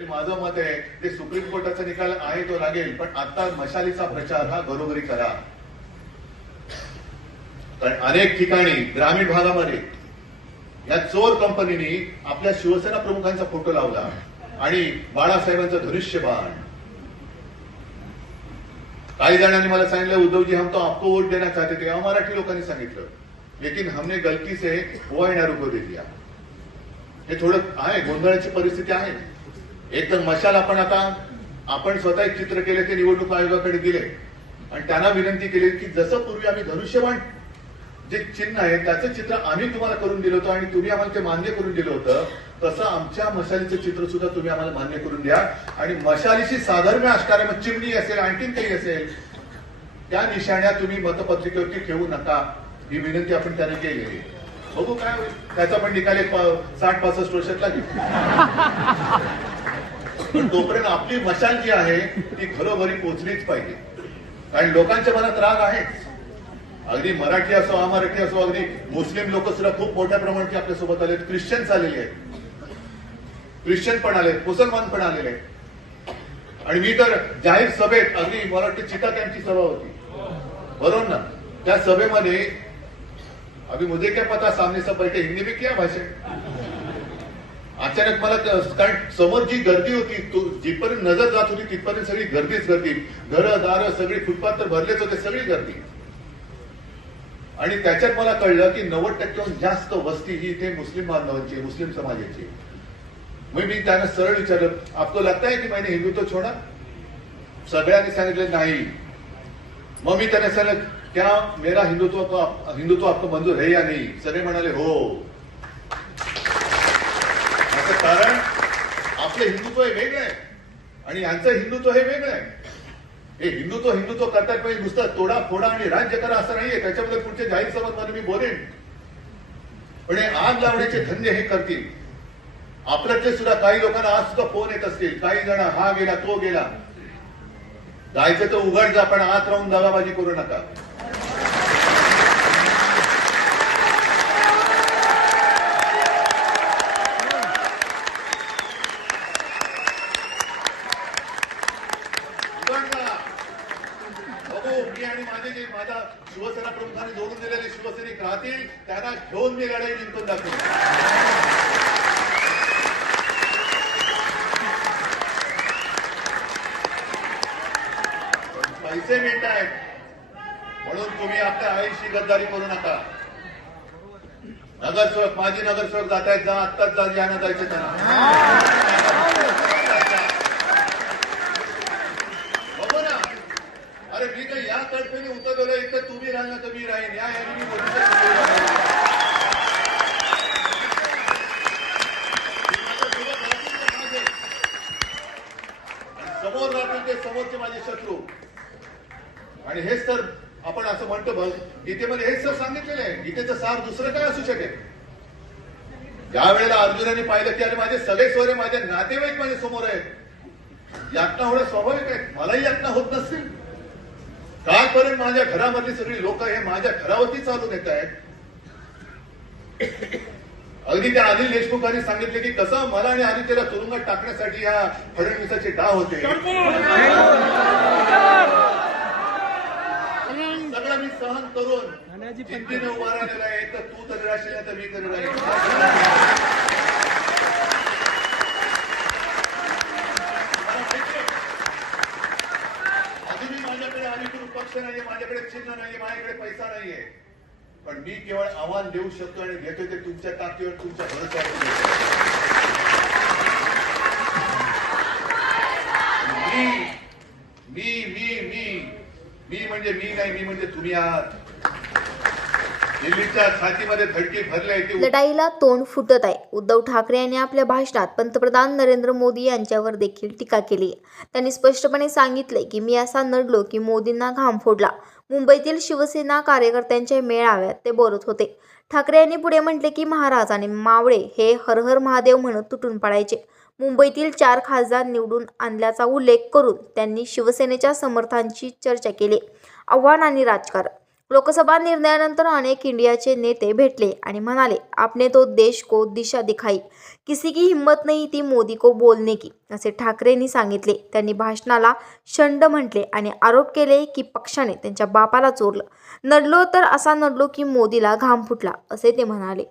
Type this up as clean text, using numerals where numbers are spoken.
माझं मत आहे ते सुप्रीम कोर्टाचा निकाल आहे तो लागेल, पण आता मशालीचा प्रचार हा घरोघरी करा. कारण अनेक ठिकाणी ग्रामीण भागामध्ये या चोर कंपनीने आपल्या शिवसेना प्रमुखांचा फोटो लावला आणि बाळासाहेबांचं धनुष्यबाण. काही जणांनी मला सांगितलं, उद्धवजी हम तो आपको वोट देना चाहते थे. मराठी लोकांनी सांगितलं, लेकिन हमने गलती से ओआयएनआर को दे दिया. हे थोडं आहे, गोंधळाची परिस्थिती आहे. एक तर मशाल आपण स्वतः एक चित्र केले, ते निवडणूक आयोगाकडे दिले आणि त्यांना विनंती केली की जसं पूर्वी आम्ही धनुष्यबाण जे चिन्ह आहे त्याचं चित्र आम्ही तुम्हाला करून दिलं होतं आणि तुम्ही आम्हाला ते मान्य करून दिलं होतं, तसं आमच्या मशालीचं चित्र सुद्धा तुम्ही आम्हाला मान्य करून द्या. आणि मशालीशी साधर्म्य असणाऱ्या, मग चिमणी असेल आणखीन काही असेल, त्या निशाण्या तुम्ही मतपत्रिकेवरती ठेवू नका, ही विनंती आपण त्यांना केली. बघू काय होईल, त्याचा पण निकाल 60-65 वर्षात लागेल. पण तोपर्यंत आपली मशाल जी आहे ती घरोघरी पोहोचलीच पाहिजे. कारण लोकांच्या मनात राग आहेच. अगदी मराठी असो, अमराठी असो, अगदी मुस्लिम लोक सुद्धा खूप मोठ्या प्रमाणात आपल्यासोबत आलेत. ख्रिश्चन्स आलेले आहेत, ख्रिश्चन पण आले, मुसलमान पण आलेले आहेत. आणि मी तर जाहीर सभेत, अगदी मला वाटतं चिता कॅम्पची सभा होती, बरोबर ना, त्या सभेमध्ये अभी मुझे क्या पता सामने सब बैठे, हिंदी में क्या भाषण. अचानक मला, कारण समोर जी गर्दी होती, जिथपर्यंत नजर जात होती तिथपर्यंत सगळी गर्दीच गर्दी, घरं दारं सगळी, फुटपाथ तर भरलेच होते, सगळी गर्दी. आणि त्याच्यात मला कळलं की 90% जास्त वस्ती ही इथे मुस्लिम बांधवांची, मुस्लिम समाजाची. मग मी त्यांना सरळ विचारलं, आपको लगता है की मैंने हिंदुत्व छोड़ा? सगळ्यांनी सांगितलं नाही. मग मी त्यांना सांगितलं, क्या मेरा हिंदुत्व आपको मंजूर है या नहीं? सगळे म्हणाले हो. कारण आपलं हिंदुत्व हे वेगळं आहे आणि यांचं हिंदुत्व हे वेगळं आहे. हे हिंदुत्व करतात म्हणजे नुसतं तोडा फोडा आणि राज्य करा असं नाहीये. त्याच्यामध्ये पुढच्या जाहीर सभांमध्ये मी बोलेन. पण हे आग लावण्याचे धंदे हे करतील. आपल्यातले सुद्धा काही लोकांना आज सुद्धा फोन येत असतील, काही जण हा गेला तो गेला. जायचं तर उघड जा, पण आत राहून दगाबाजी करू नका. मी आणि माझ्या शिवसेना प्रमुखांनी जोडून दिलेले शिवसैनिक राहतील, त्यांना घेऊन मी लढाई जिंकून दाखवेन. पैसे मिळत आहेत म्हणून तुम्ही आपल्या आईशी गद्दारी करू नका. नगरसेवक, माजी नगरसेवक जात आहेत, जा आत्ताच जा, ज्यांना जायचे त्यांना बघू ना. अरे मी तर या तर्फेने उतरलेलो, एक तर तुम्ही राहिला तर मी राहीन, या मी समोर राहतील ते समोरचे माझे शत्रू. आणि हेच तर आपण असं म्हणतो, बघ गीतेमध्ये हेच तर सांगितलेलं आहे. गीतेचं सार दुसरं काय असू शकेल. ज्या वेळेला अर्जुनाने पाहिलं की अरे माझे सगळे स्वरे, माझे नातेवाईक माझ्या समोर आहेत, यातना होणं स्वाभाविक आहे, मलाही यातना होत नसतील. कालपर्यंत माझ्या घरामधली सगळी लोक हे माझ्या घरावरती चालून येत आहेत. अगदी त्या अनिल देशमुखांनी सांगितले की कसं मला आणि आदित्यला तुरुंगात टाकण्यासाठी या फडणवीसाचे डाव होते. सगळं मी सहन करून जिद्दीने उभा राहिलेला आहे. तर तू तरी राहशील तर मी तरी राहील. अजूनही माझ्याकडे अधिकृत पक्ष नाहीये, माझ्याकडे चिन्ह नाहीये, माझ्याकडे पैसा नाहीये, पण मी केवळ आव्हान देऊ शकतो आणि देतो ते तुमच्या ताकदीवर, तुमच्या भरोश्यावर. मी म्हणजे मी नाही, मी म्हणजे तुम्ही आहात. दिल्लीच्या छातीमध्ये धडकी भरली. लढाईला तोंड फुटत आहे. उद्धव ठाकरे यांनी आपल्या भाषणात पंतप्रधान नरेंद्र मोदी यांच्यावर देखील टीका केली. त्यांनी स्पष्टपणे सांगितले की मी असा नडलो की मोदींना घाम फोडला. मुंबईतील शिवसेना कार्यकर्त्यांच्या मेळाव्यात ते बोलत होते. ठाकरे यांनी पुढे म्हटले की महाराज आणि मावळे हे हर हर महादेव म्हणत तुटून पडायचे. मुंबईतील 4 खासदार निवडून आणल्याचा उल्लेख करून त्यांनी शिवसेनेच्या समर्थांची चर्चा केली. आव्हान आणि राजकारण. लोकसभा निर्णयानंतर अनेक इंडियाचे नेते भेटले आणि म्हणाले, आपने तो देश को दिशा दिखाई, किसी की हिम्मत नहीं थी मोदी को बोलने की, असे ठाकरेंनी सांगितले. त्यांनी भाषणाला शंड म्हटले आणि आरोप केले की पक्षाने त्यांच्या बापाला चोरलं. नडलो तर असा नडलो की मोदीला घाम फुटला, असे ते म्हणाले.